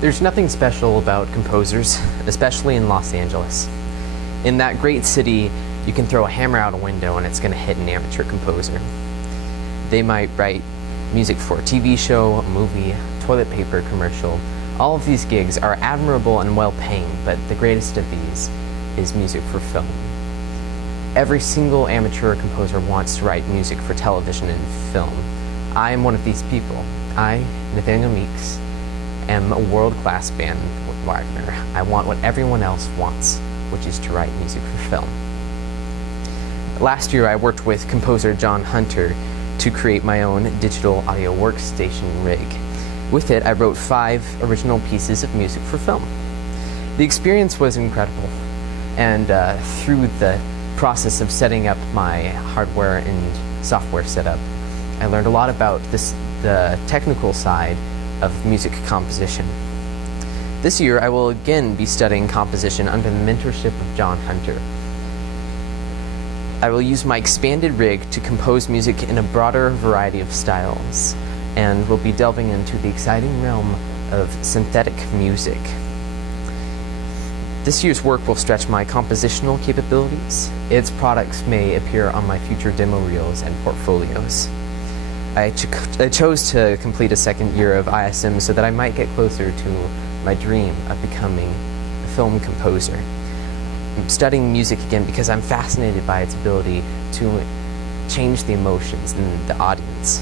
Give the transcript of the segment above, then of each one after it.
There's nothing special about composers, especially in Los Angeles. In that great city, you can throw a hammer out a window and it's going to hit an amateur composer. They might write music for a TV show, a movie, toilet paper commercial. All of these gigs are admirable and well-paying, but the greatest of these is music for film. Every single amateur composer wants to write music for television and film. I am one of these people. I, Nathaniel Meeks, am a world-class band with Wagner. I want what everyone else wants, which is to write music for film. Last year I worked with composer John Hunter to create my own digital audio workstation rig. With it, I wrote 5 original pieces of music for film. The experience was incredible, and through the process of setting up my hardware and software setup, I learned a lot about the technical side of music composition. This year, I will again be studying composition under the mentorship of John Hunter. I will use my expanded rig to compose music in a broader variety of styles, and will be delving into the exciting realm of synthetic music. This year's work will stretch my compositional capabilities. Its products may appear on my future demo reels and portfolios. I chose to complete a second year of ISM so that I might get closer to my dream of becoming a film composer. I'm studying music again because I'm fascinated by its ability to change the emotions in the audience.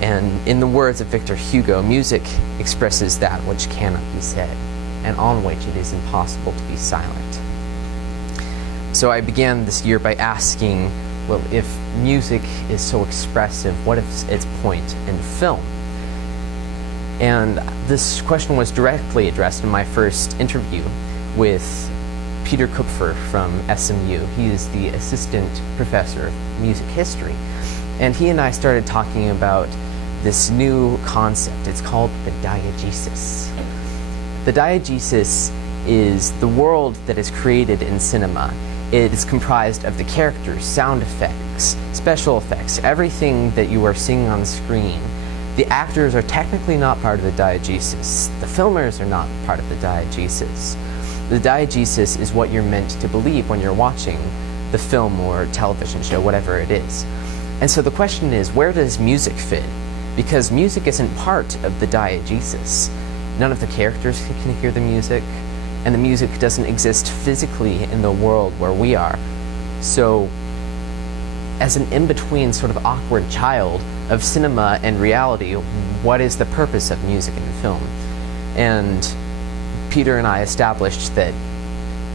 And in the words of Victor Hugo, music expresses that which cannot be said, and on which it is impossible to be silent. So I began this year by asking, well, if music is so expressive, what is its point in film? And this question was directly addressed in my first interview with Peter Kupfer from SMU. He is the assistant professor of music history. And he and I started talking about this new concept. It's called the diegesis. The diegesis is the world that is created in cinema. It is comprised of the characters, sound effects, special effects, everything that you are seeing on the screen. The actors are technically not part of the diegesis. The filmers are not part of the diegesis. The diegesis is what you're meant to believe when you're watching the film or television show, whatever it is. And so the question is, where does music fit? Because music isn't part of the diegesis. None of the characters can hear the music, and the music doesn't exist physically in the world where we are. So, as an in-between sort of awkward child of cinema and reality, what is the purpose of music in film? And Peter and I established that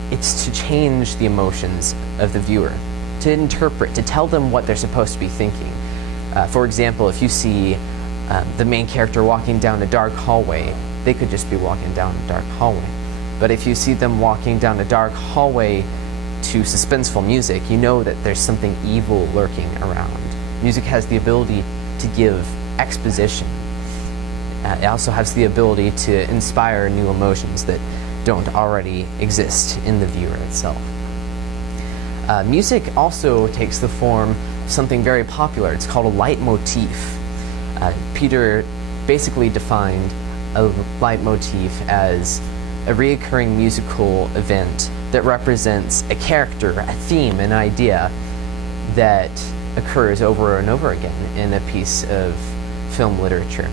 it's to change the emotions of the viewer, to interpret, to tell them what they're supposed to be thinking. For example, if you see the main character walking down a dark hallway, they could just be walking down a dark hallway. But if you see them walking down a dark hallway to suspenseful music, you know that there's something evil lurking around. Music has the ability to give exposition. It also has the ability to inspire new emotions that don't already exist in the viewer itself. Music also takes the form of something very popular. It's called a leitmotif. Peter basically defined a leitmotif as a reoccurring musical event that represents a character, a theme, an idea that occurs over and over again in a piece of film literature.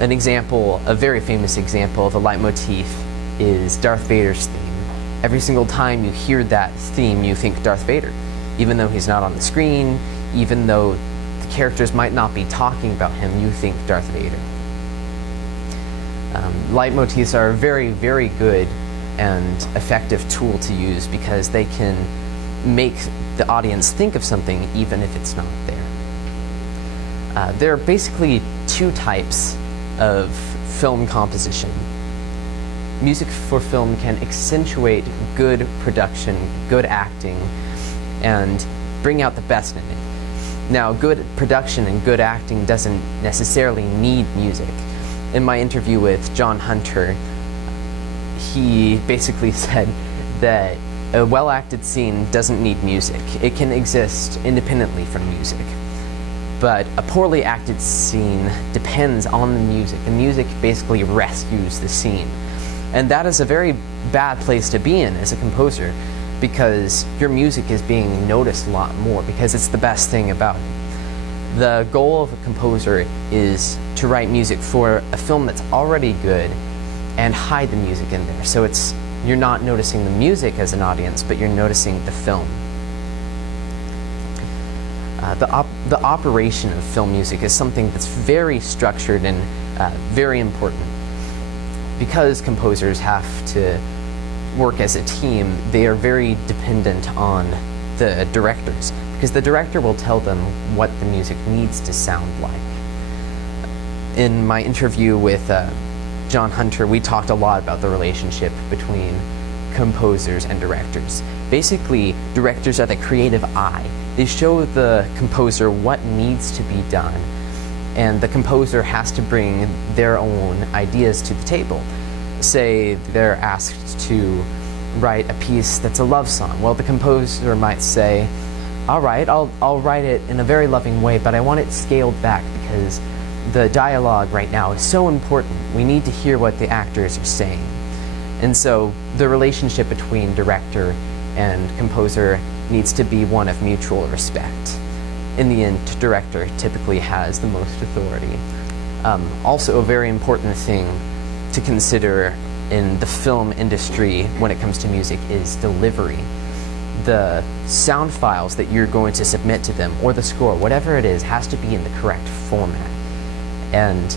An example, a very famous example of a leitmotif is Darth Vader's theme. Every single time you hear that theme, you think Darth Vader. Even though he's not on the screen, even though the characters might not be talking about him, you think Darth Vader. Leitmotifs are a very, very good and effective tool to use because they can make the audience think of something even if it's not there. There are basically 2 types of film composition. Music for film can accentuate good production, good acting, and bring out the best in it. Now, good production and good acting doesn't necessarily need music. In my interview with John Hunter, he basically said that a well-acted scene doesn't need music. It can exist independently from music. but a poorly acted scene depends on the music. The music basically rescues the scene. And that is a very bad place to be in as a composer, because your music is being noticed a lot more, because it's the best thing about it. The goal of a composer is to write music for a film that's already good and hide the music in there. So you're not noticing the music as an audience, but you're noticing the film. The operation of film music is something that's very structured and very important. Because composers have to work as a team, they are very dependent on the directors, because the director will tell them what the music needs to sound like. In my interview with John Hunter, we talked a lot about the relationship between composers and directors. Basically, directors are the creative eye. They show the composer what needs to be done, and the composer has to bring their own ideas to the table. Say they're asked to write a piece that's a love song. Well, the composer might say, all right, I'll write it in a very loving way, but I want it scaled back because the dialogue right now is so important. We need to hear what the actors are saying. And so the relationship between director and composer needs to be one of mutual respect. In the end, the director typically has the most authority. Also, a very important thing to consider in the film industry when it comes to music is delivery. The sound files that you're going to submit to them, or the score, whatever it is, has to be in the correct format. And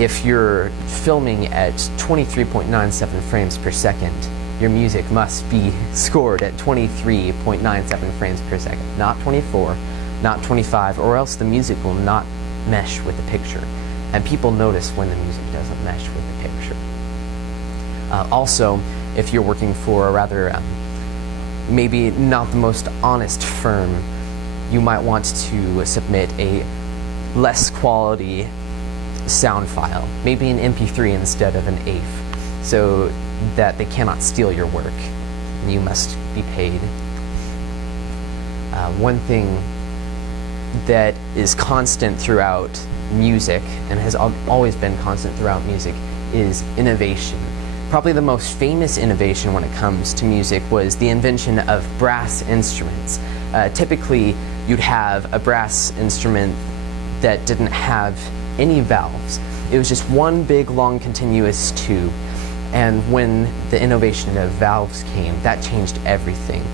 if you're filming at 23.97 frames per second, your music must be scored at 23.97 frames per second, not 24, not 25, or else the music will not mesh with the picture. And people notice when the music doesn't mesh with the picture. Also, if you're working for a rather maybe not the most honest firm, you might want to submit a less quality sound file, maybe an MP3 instead of an AIF, so that they cannot steal your work. You must be paid. One thing that is constant throughout music, and has always been constant throughout music, is innovation. Probably the most famous innovation when it comes to music was the invention of brass instruments. Typically, you'd have a brass instrument that didn't have any valves. It was just one big, long, continuous tube. And when the innovation of valves came, that changed everything.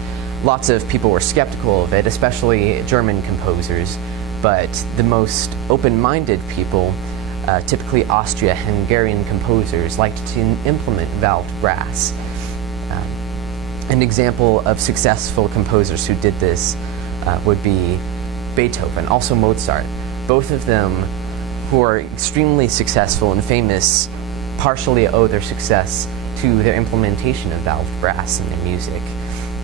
Lots of people were skeptical of it, especially German composers, but the most open-minded people, typically Austria-Hungarian composers, liked to implement valved brass. An example of successful composers who did this would be Beethoven, also Mozart. Both of them, who are extremely successful and famous, partially owe their success to their implementation of valved brass in their music.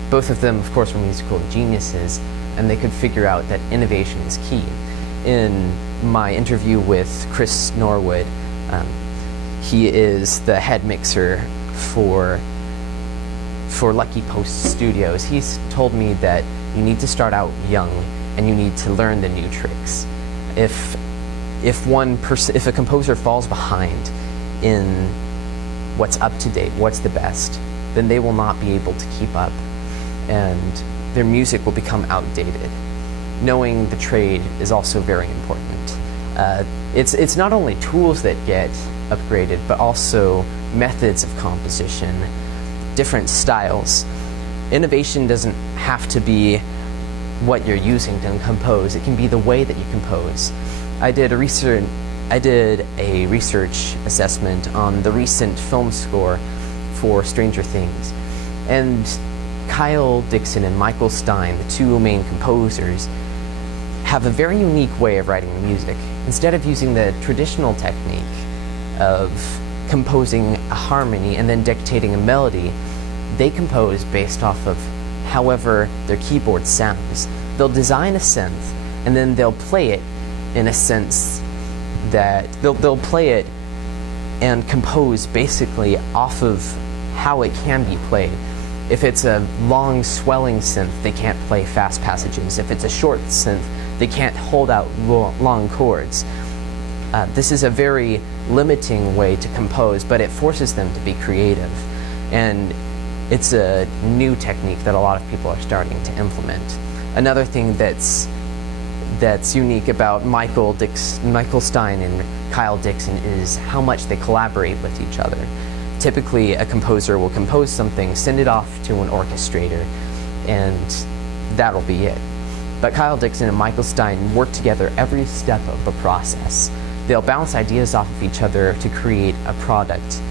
Both of them, of course, were musical geniuses, and they could figure out that innovation is key. In my interview with Chris Norwood, he is the head mixer for Lucky Post Studios. He's told me that you need to start out young and you need to learn the new tricks. If a composer falls behind in what's up to date, what's the best, then they will not be able to keep up, and their music will become outdated. Knowing the trade is also very important. It's not only tools that get upgraded, but also methods of composition, different styles. Innovation doesn't have to be what you're using to compose. It can be the way that you compose. I did a research assessment on the recent film score for Stranger Things, and Kyle Dixon and Michael Stein, the two main composers, have a very unique way of writing music. Instead of using the traditional technique of composing a harmony and then dictating a melody, they compose based off of however their keyboard sounds. They'll design a synth, and then they'll play it in a sense that they'll play it and compose basically off of how it can be played. If it's a long swelling synth, they can't play fast passages. If it's a short synth, They can't hold out long chords. This is a very limiting way to compose, but it forces them to be creative. And it's a new technique that a lot of people are starting to implement. Another thing that's unique about Michael Stein and Kyle Dixon is how much they collaborate with each other. Typically, a composer will compose something, send it off to an orchestrator, and that'll be it. But Kyle Dixon and Michael Stein work together every step of the process. They'll bounce ideas off of each other to create a product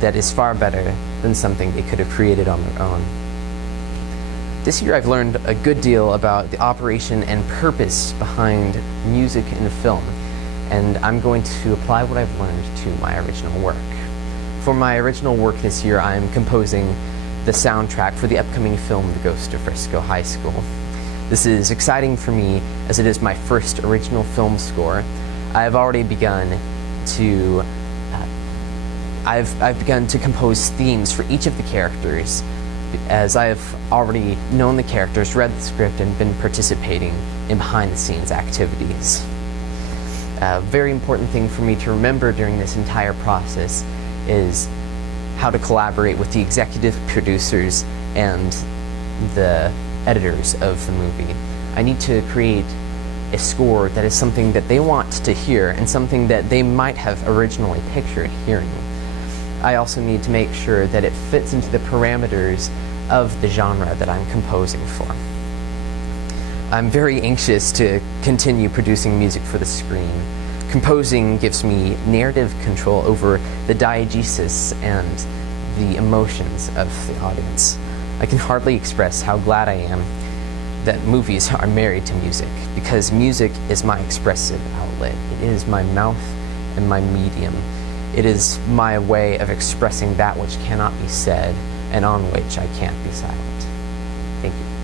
that is far better than something they could have created on their own. This year I've learned a good deal about the operation and purpose behind music in film, and I'm going to apply what I've learned to my original work. For my original work this year, I'm composing the soundtrack for the upcoming film, The Ghost of Frisco High School. This is exciting for me as it is my first original film score. I've already begun to I've begun to compose themes for each of the characters, as I've already known the characters, read the script, and been participating in behind-the-scenes activities. A very important thing for me to remember during this entire process is how to collaborate with the executive producers and the editors of the movie. I need to create a score that is something that they want to hear and something that they might have originally pictured hearing. I also need to make sure that it fits into the parameters of the genre that I'm composing for. I'm very anxious to continue producing music for the screen. Composing gives me narrative control over the diegesis and the emotions of the audience. I can hardly express how glad I am that movies are married to music, because music is my expressive outlet. It is my mouth and my medium. It is my way of expressing that which cannot be said and on which I can't be silent. Thank you.